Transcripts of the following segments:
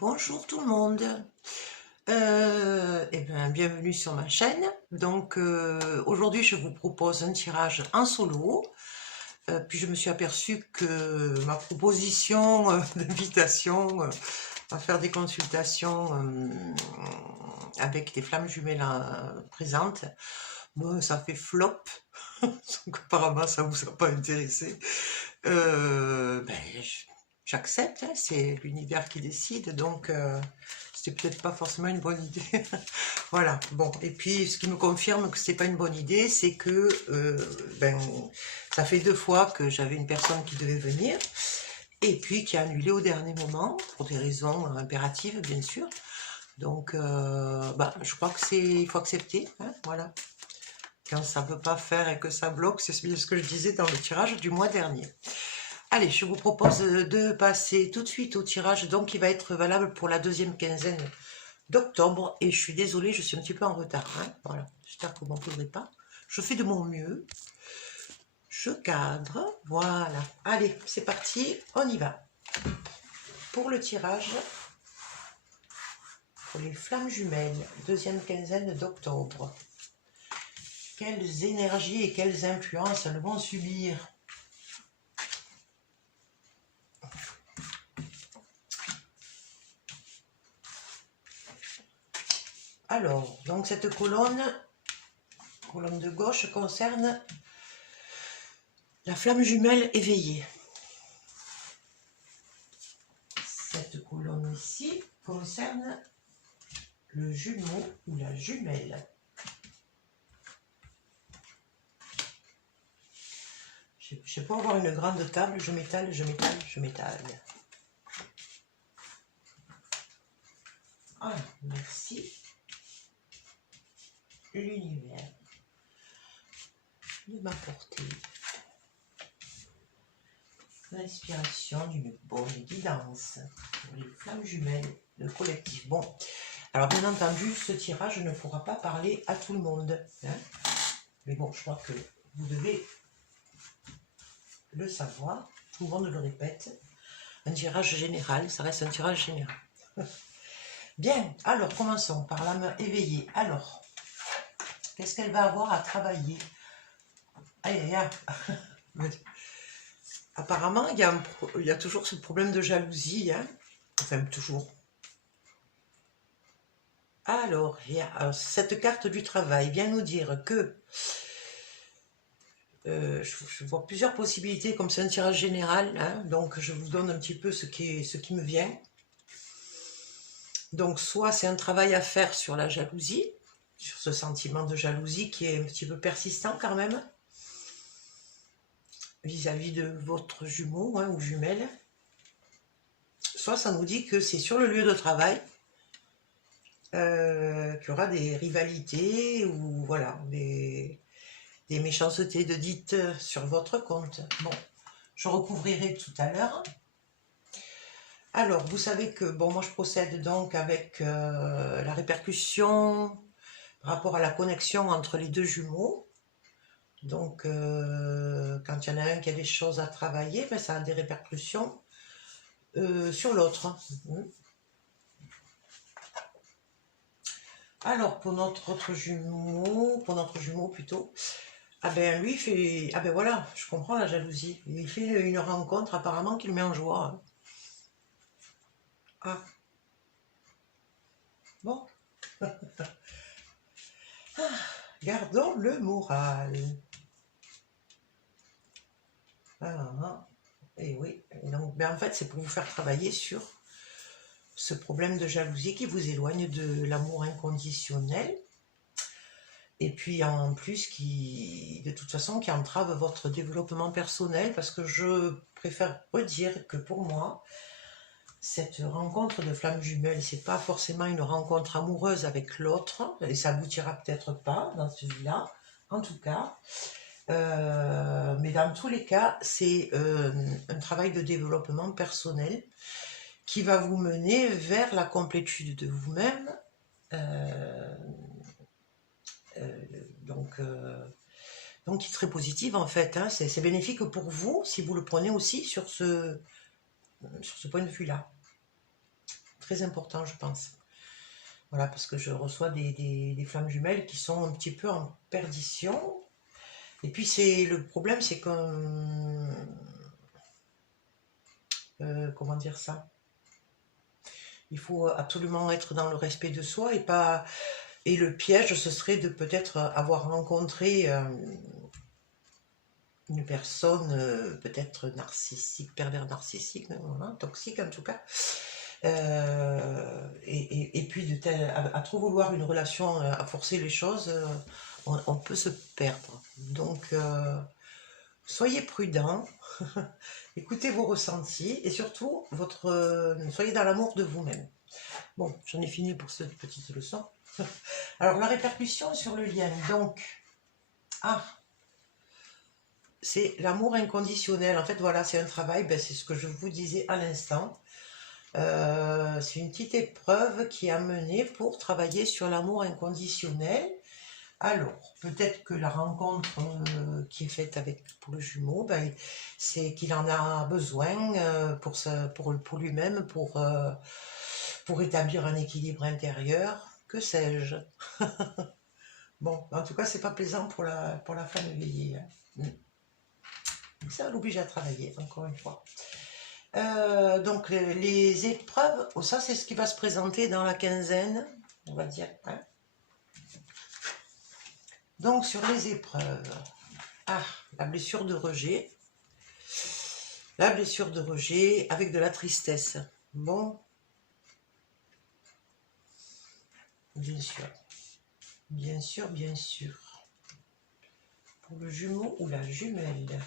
Bonjour tout le monde. Bienvenue sur ma chaîne. Donc aujourd'hui je vous propose un tirage en solo. Puis je me suis aperçue que ma proposition d'invitation à faire des consultations avec des flammes jumelles présentes, bon, ça fait flop. Donc apparemment ça vous a pas intéressé. J'accepte, hein, c'est l'univers qui décide, donc c'était peut-être pas forcément une bonne idée. Voilà, bon, et puis ce qui me confirme que c'est pas une bonne idée, c'est que ça fait 2 fois que j'avais une personne qui devait venir, et puis qui a annulé au dernier moment, pour des raisons impératives, bien sûr. Donc, je crois que il faut accepter, hein, voilà. Quand ça ne veut pas faire et que ça bloque, c'est ce que je disais dans le tirage du mois dernier. Allez, je vous propose de passer tout de suite au tirage, donc qui va être valable pour la deuxième quinzaine d'octobre. Et je suis désolée, je suis un petit peu en retard. Hein, voilà, j'espère que vous m'en voudrez pas. Je fais de mon mieux. Je cadre. Voilà. Allez, c'est parti, on y va. Pour le tirage, pour les flammes jumelles, deuxième quinzaine d'octobre. Quelles énergies et quelles influences elles vont subir? Alors, donc cette colonne de gauche concerne la flamme jumelle éveillée. Cette colonne ici concerne le jumeau ou la jumelle. Je ne sais pas avoir une grande table, je m'étale. Ah, merci. L'univers de m'apporter l'inspiration d'une bonne guidance pour les flammes jumelles, le collectif. Bon, alors bien entendu, ce tirage ne pourra pas parler à tout le monde. Hein, mais bon, je crois que vous devez le savoir. Tout le monde le répète. Un tirage général, ça reste un tirage général. Bien, alors commençons par l'âme éveillée. Alors, qu'est-ce qu'elle va avoir à travailler? Aïe, aïe, aïe. Apparemment, il y a toujours ce problème de jalousie. Hein, enfin, toujours. Alors, cette carte du travail vient nous dire que je vois plusieurs possibilités, comme c'est un tirage général, hein, donc je vous donne un petit peu ce qui me vient. Donc, soit c'est un travail à faire sur la jalousie, sur ce sentiment de jalousie qui est un petit peu persistant quand même, vis-à-vis de votre jumeau, hein, ou jumelle. Soit ça nous dit que c'est sur le lieu de travail, qu'il y aura des rivalités ou voilà, des méchancetés de dites sur votre compte. Bon, je recouvrirai tout à l'heure. Alors, vous savez que, bon, moi je procède donc avec la répercussion par rapport à la connexion entre les deux jumeaux. Donc, quand il y en a un qui a des choses à travailler, ben, ça a des répercussions sur l'autre. Alors, pour notre jumeau plutôt, ah ben lui, il fait... Ah ben voilà, je comprends la jalousie. Il fait une rencontre apparemment qui le met en joie. Ah, bon. Gardons le moral. Ah, et oui, donc, ben en fait, c'est pour vous faire travailler sur ce problème de jalousie qui vous éloigne de l'amour inconditionnel. Et puis en plus, de toute façon, qui entrave votre développement personnel, parce que je préfère redire que pour moi, cette rencontre de flamme jumelle, c'est pas forcément une rencontre amoureuse avec l'autre, et ça aboutira peut-être pas dans celui-là, en tout cas. Mais dans tous les cas, c'est un travail de développement personnel qui va vous mener vers la complétude de vous-même. Donc, qui est très positive en fait. Hein. C'est bénéfique pour vous si vous le prenez aussi sur ce point de vue-là. très important, je pense. Voilà, parce que je reçois des flammes jumelles qui sont un petit peu en perdition. Et puis le problème, c'est que comment dire ça? Il faut absolument être dans le respect de soi et pas. Et le piège, ce serait de peut-être avoir rencontré une personne peut-être narcissique, pervers narcissique, voilà, toxique en tout cas. Et puis à trop vouloir une relation, à forcer les choses, on peut se perdre. Donc soyez prudents, écoutez vos ressentis et surtout soyez dans l'amour de vous-même. Bon, j'en ai fini pour cette petite leçon. Alors la répercussion sur le lien, donc c'est l'amour inconditionnel. En fait, voilà, c'est un travail, c'est ce que je vous disais à l'instant. C'est une petite épreuve qui a mené pour travailler sur l'amour inconditionnel. Alors, peut-être que la rencontre qui est faite pour le jumeau, c'est qu'il en a besoin pour lui-même, pour établir un équilibre intérieur. Que sais-je? Bon, en tout cas, c'est pas plaisant pour la femme éveillée. Hein. Ça l'oblige à travailler, encore une fois. Donc, les épreuves, ça, c'est ce qui va se présenter dans la quinzaine, on va dire. Hein. Donc, sur les épreuves, la blessure de rejet. La blessure de rejet avec de la tristesse. Bon, bien sûr. Bien sûr, bien sûr. Pour le jumeau ou la jumelle.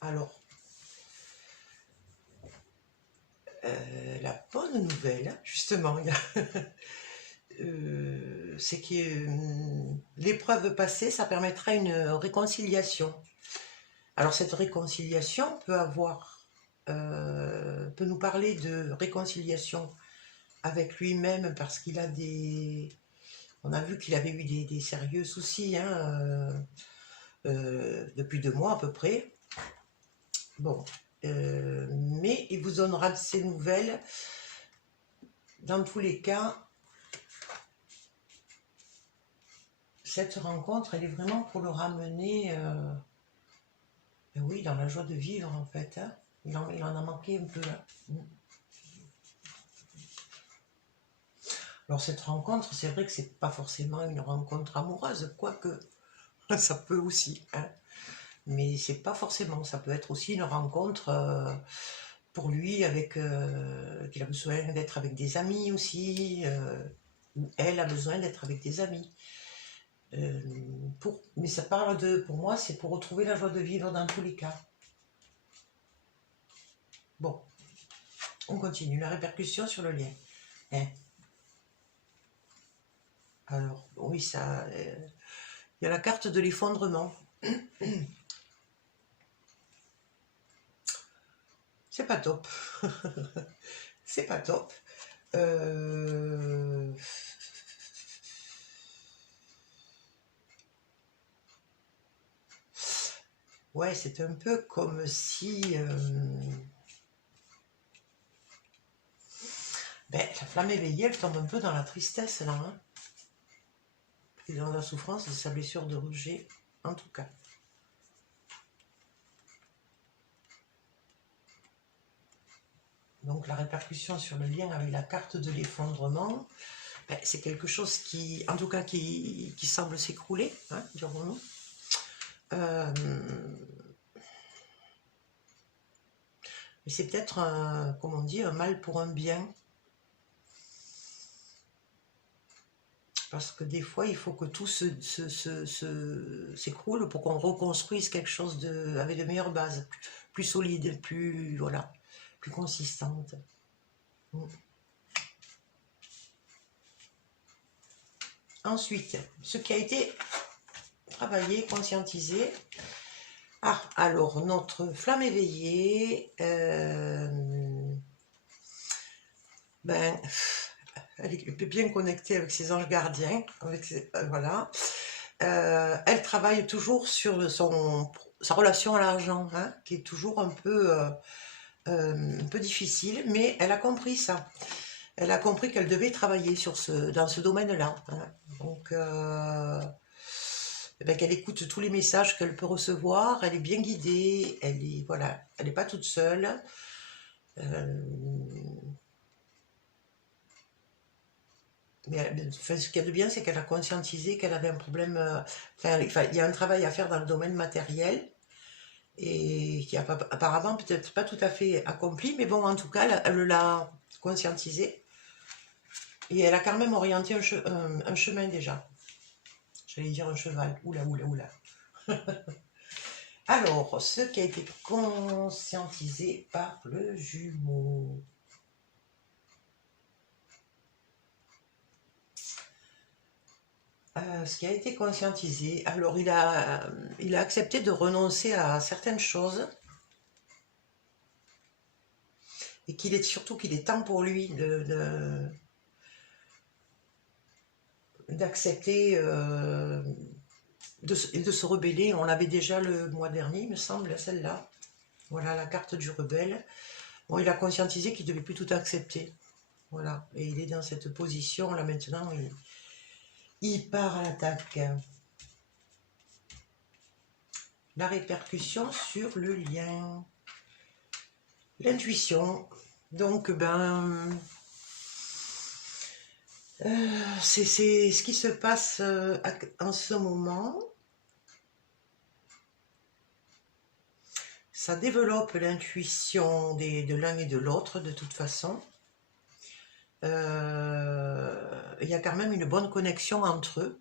Alors, la bonne nouvelle, justement, c'est que l'épreuve passée, ça permettra une réconciliation. Alors cette réconciliation peut nous parler de réconciliation avec lui-même parce qu'il a on a vu qu'il avait eu des sérieux soucis hein, depuis 2 mois à peu près. Bon, mais il vous donnera de ces nouvelles. Dans tous les cas, cette rencontre, elle est vraiment pour le ramener, oui, dans la joie de vivre en fait. Hein. Il en a manqué un peu. Hein. Alors cette rencontre, c'est vrai que c'est pas forcément une rencontre amoureuse, quoique ça peut aussi. Hein. Mais c'est pas forcément. Ça peut être aussi une rencontre pour lui qu'il a besoin d'être avec des amis aussi, ou elle a besoin d'être avec des amis. Mais ça parle pour moi, c'est pour retrouver la joie de vivre dans tous les cas. Bon, on continue. La répercussion sur le lien. Hein. Alors, oui, ça... Il y a la carte de l'effondrement. C'est pas top. C'est pas top. Ouais, c'est un peu comme si... la flamme éveillée, elle tombe un peu dans la tristesse, là. Hein. Et dans la souffrance de sa blessure de rejet, en tout cas. Donc la répercussion sur le lien avec la carte de l'effondrement, c'est quelque chose qui, en tout cas, qui semble s'écrouler, hein, dirons-nous. Mais c'est peut-être, comme on dit, un mal pour un bien. Parce que des fois, il faut que tout s'écroule pour qu'on reconstruise quelque chose avec de meilleures bases, plus solide, plus consistante. Ensuite, ce qui a été travaillé, conscientisé. Alors, notre flamme éveillée, elle est bien connectée avec ses anges gardiens, voilà. elle travaille toujours sur sa relation à l'argent, hein, qui est toujours un peu difficile, mais elle a compris ça. Elle a compris qu'elle devait travailler dans ce domaine-là, hein. Donc, eh ben, qu'elle écoute tous les messages qu'elle peut recevoir, elle est bien guidée, voilà, elle n'est pas toute seule. Euh, mais enfin, ce qu'il y a de bien, c'est qu'elle a conscientisé qu'elle avait un problème. Enfin, il y a un travail à faire dans le domaine matériel et qui a apparemment peut-être pas tout à fait accompli, mais bon, en tout cas, elle l'a conscientisé et elle a quand même orienté un chemin déjà. J'allais dire un cheval. Oula, oula, oula. Alors, ce qui a été conscientisé par le jumeau. Ce qui a été conscientisé, alors il a accepté de renoncer à certaines choses et surtout qu'il est temps pour lui d'accepter de se rebeller. On l'avait déjà le mois dernier, il me semble, celle-là. Voilà la carte du rebelle. Bon, il a conscientisé qu'il ne devait plus tout accepter. Voilà, et il est dans cette position là maintenant. Il part à l'attaque. La répercussion sur le lien. L'intuition. Donc, c'est ce qui se passe en ce moment. Ça développe l'intuition de l'un et de l'autre, de toute façon. Il y a quand même une bonne connexion entre eux,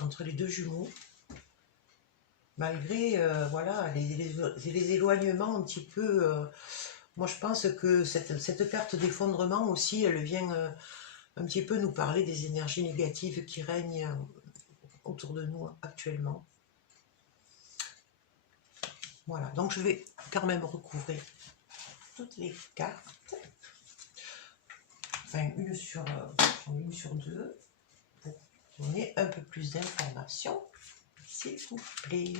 entre les deux jumeaux. Malgré voilà, les éloignements un petit peu. Moi, je pense que cette carte d'effondrement aussi, elle vient un petit peu nous parler des énergies négatives qui règnent autour de nous actuellement. Voilà, donc je vais quand même recouvrir toutes les cartes. Enfin, une sur deux, pour donner un peu plus d'informations, s'il vous plaît.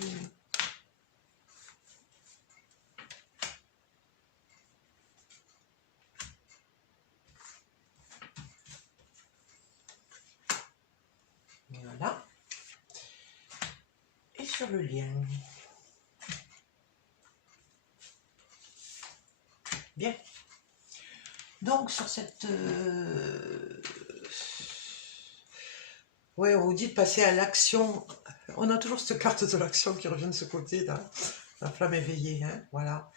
Voilà. Et sur le lien. Bien. Donc, sur cette... Ouais, on vous dit de passer à l'action. On a toujours cette carte de l'action qui revient de ce côté, là. La flamme éveillée, hein, voilà.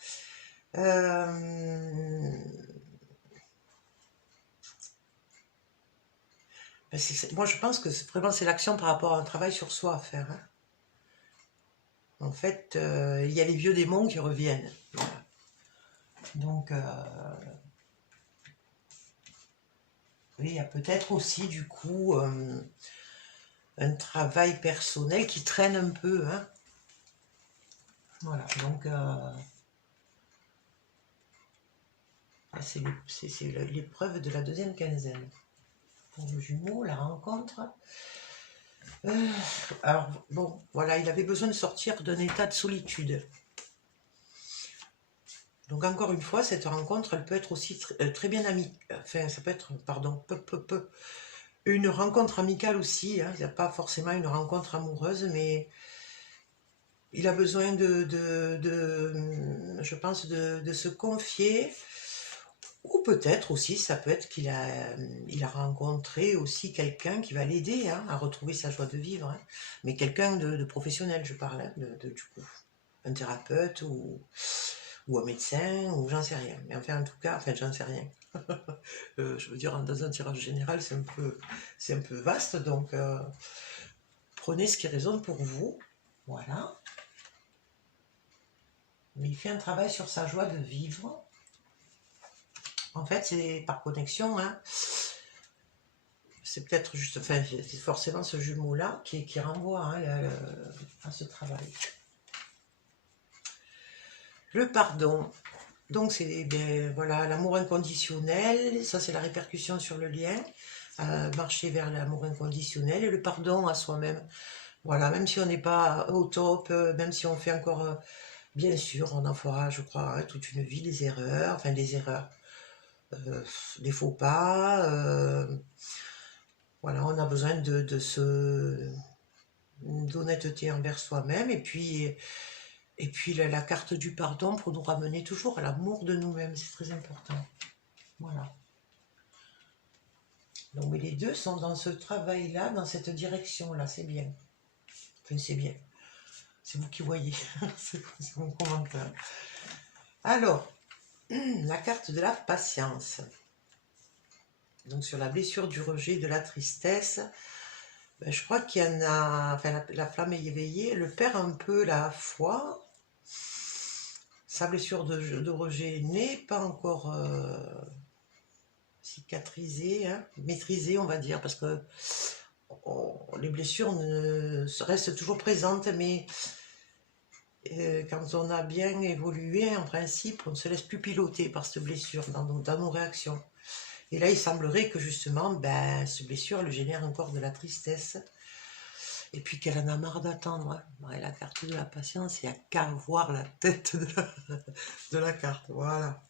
Moi, je pense que vraiment, c'est l'action par rapport à un travail sur soi à faire, hein. En fait, il y a les vieux démons qui reviennent. Voilà. Donc, oui, il y a peut-être aussi, du coup, un travail personnel qui traîne un peu, hein. Voilà, donc, c'est l'épreuve de la deuxième quinzaine. Pour le jumeau, la rencontre. Alors, bon, voilà, il avait besoin de sortir d'un état de solitude. Donc, encore une fois, cette rencontre, elle peut être aussi très bien amie. Enfin, ça peut être, pardon, une rencontre amicale aussi. Hein, il n'y a pas forcément une rencontre amoureuse, mais il a besoin je pense, de se confier. Ou peut-être aussi, ça peut être qu'il a rencontré aussi quelqu'un qui va l'aider, hein, à retrouver sa joie de vivre. Hein. Mais quelqu'un de professionnel, je parle, hein, du coup. Un thérapeute ou un médecin, ou j'en sais rien. Mais enfin, en tout cas, enfin, j'en sais rien. Je veux dire, dans un tirage général, c'est un peu vaste, donc prenez ce qui résonne pour vous. Voilà. Mais il fait un travail sur sa joie de vivre. En fait, c'est par connexion, hein. C'est peut-être juste, enfin, c'est forcément ce jumeau-là qui renvoie, hein, à ce travail. Le pardon. Donc, c'est voilà, l'amour inconditionnel. Ça, c'est la répercussion sur le lien. marcher vers l'amour inconditionnel et le pardon à soi-même. Voilà, même si on n'est pas au top, même si on fait encore, bien sûr, on en fera, je crois, hein, toute une vie des erreurs, enfin des erreurs, des faux pas. Voilà, on a besoin d'honnêteté envers soi-même et puis la carte du pardon pour nous ramener toujours à l'amour de nous-mêmes, c'est très important. Voilà. Donc mais les deux sont dans ce travail-là, dans cette direction-là, c'est bien. Enfin, c'est bien. C'est vous qui voyez, c'est mon commentaire. Alors, la carte de la patience. Donc sur la blessure du rejet, de la tristesse, ben, je crois qu'il y en a, enfin la flamme est éveillée, elle perd un peu la foi. Sa blessure de rejet n'est pas encore cicatrisée, hein, maîtrisée on va dire, parce que les blessures restent toujours présentes, mais quand on a bien évolué, en principe, on ne se laisse plus piloter par cette blessure dans nos réactions. Et là, il semblerait que justement, ben, cette blessure, elle génère encore de la tristesse. Et puis qu'elle en a marre d'attendre. Hein. La carte de la patience, il n'y a qu'à voir la tête de la carte. Voilà.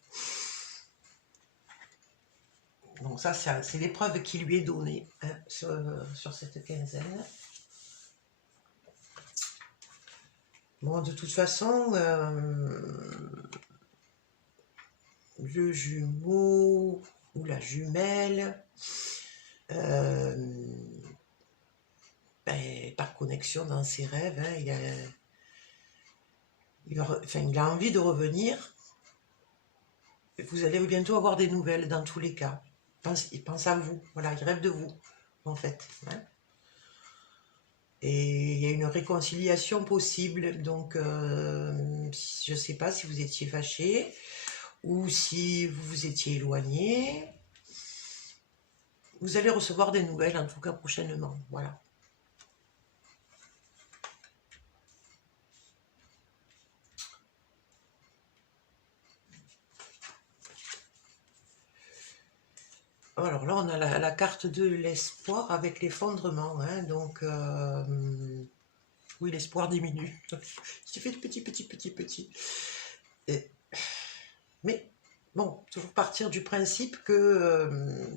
Donc ça, c'est l'épreuve qui lui est donnée, hein, sur cette quinzaine. Bon, de toute façon, le jumeau ou la jumelle, ben, par connexion dans ses rêves, hein, il a envie de revenir. Vous allez bientôt avoir des nouvelles dans tous les cas. Il pense à vous, voilà, il rêve de vous, en fait. Hein. Et il y a une réconciliation possible, donc je ne sais pas si vous étiez fâché ou si vous vous étiez éloigné. Vous allez recevoir des nouvelles, en tout cas prochainement, voilà. Alors là, on a la carte de l'espoir avec l'effondrement, hein, donc oui, l'espoir diminue. Il fait de petit. Mais bon, toujours partir du principe que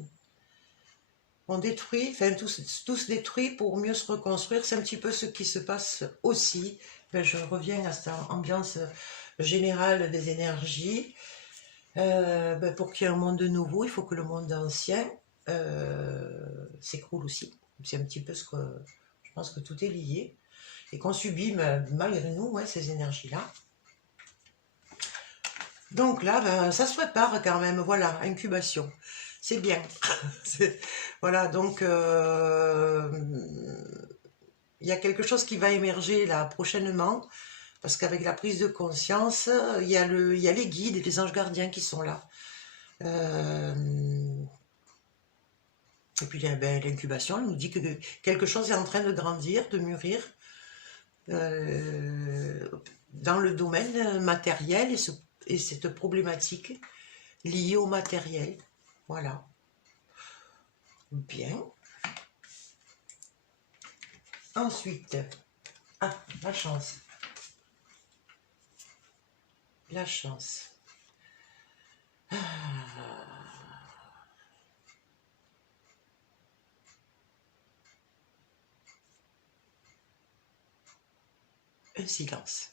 on détruit, enfin tous détruit pour mieux se reconstruire. C'est un petit peu ce qui se passe aussi. Ben, je reviens à cette ambiance générale des énergies. Ben, pour qu'il y ait un monde nouveau, il faut que le monde ancien s'écroule aussi. C'est un petit peu ce que je pense que tout est lié et qu'on subit malgré nous, ouais, ces énergies-là. Donc là, ben, ça se prépare quand même, voilà, incubation. C'est bien. Voilà, donc il y a quelque chose qui va émerger là prochainement, parce qu'avec la prise de conscience, il y a les guides et les anges gardiens qui sont là. Et puis ben, l'incubation, elle nous dit que quelque chose est en train de grandir, de mûrir dans le domaine matériel et cette problématique liée au matériel. Voilà. Bien. Ensuite, la chance. La chance. Un silence.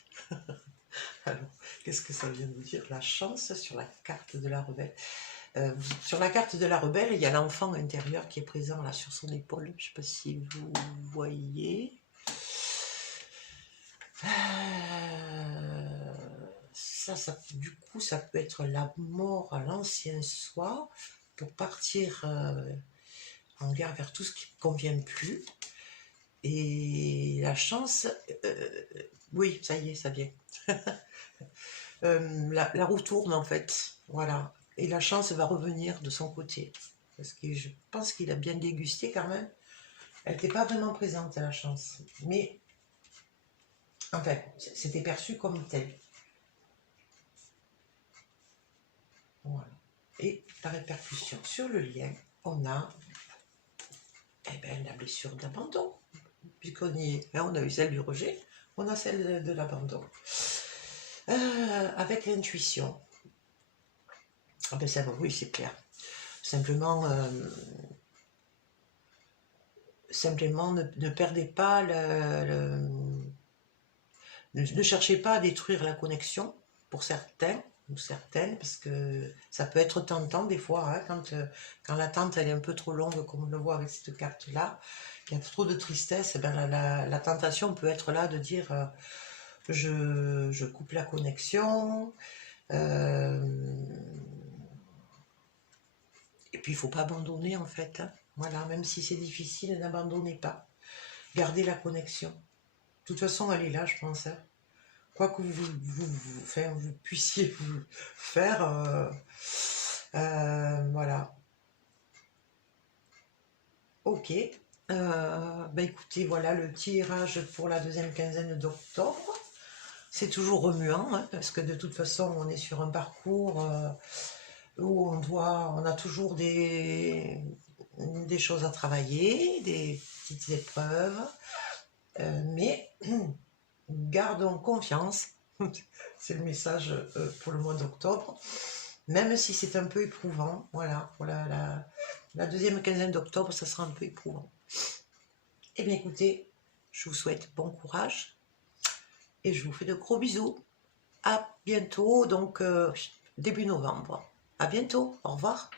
Alors, qu'est-ce que ça vient de vous dire? La chance sur la carte de la rebelle. Sur la carte de la rebelle, il y a l'enfant intérieur qui est présent là sur son épaule. Je ne sais pas si vous voyez. Ça, du coup, ça peut être la mort à l'ancien soi pour partir en guerre vers tout ce qui ne convient plus. Et la chance, oui, ça y est, ça vient. La roue tourne en fait, voilà. Et la chance va revenir de son côté. Parce que je pense qu'il a bien dégusté quand même. Elle n'était pas vraiment présente, la chance. Mais, enfin, c'était perçu comme tel. Voilà. Et la répercussion sur le lien, on a Eh ben, la blessure d'abandon, puisqu'on y est. Là, on a eu celle du rejet, on a celle de l'abandon. Avec l'intuition. Ah ben ça, oui, c'est clair. Simplement, ne perdez pas ne cherchez pas à détruire la connexion pour certains ou certaines, parce que ça peut être tentant des fois, hein, quand l'attente elle est un peu trop longue, comme on le voit avec cette carte-là, il y a trop de tristesse, ben la tentation peut être là de dire je coupe la connexion, et puis il ne faut pas abandonner en fait, hein. Voilà, même si c'est difficile, n'abandonnez pas, gardez la connexion. De toute façon, elle est là, je pense, hein. Quoi que vous puissiez vous faire, voilà. Ok. Bah écoutez, voilà le tirage pour la deuxième quinzaine d'octobre. C'est toujours remuant, hein, parce que de toute façon, on est sur un parcours où on a toujours des choses à travailler, des petites épreuves, mais gardons confiance. C'est le message pour le mois d'octobre, même si c'est un peu éprouvant. Voilà, pour la deuxième quinzaine d'octobre, ça sera un peu éprouvant. Eh bien écoutez, je vous souhaite bon courage et je vous fais de gros bisous. À bientôt, donc début novembre. À bientôt, au revoir.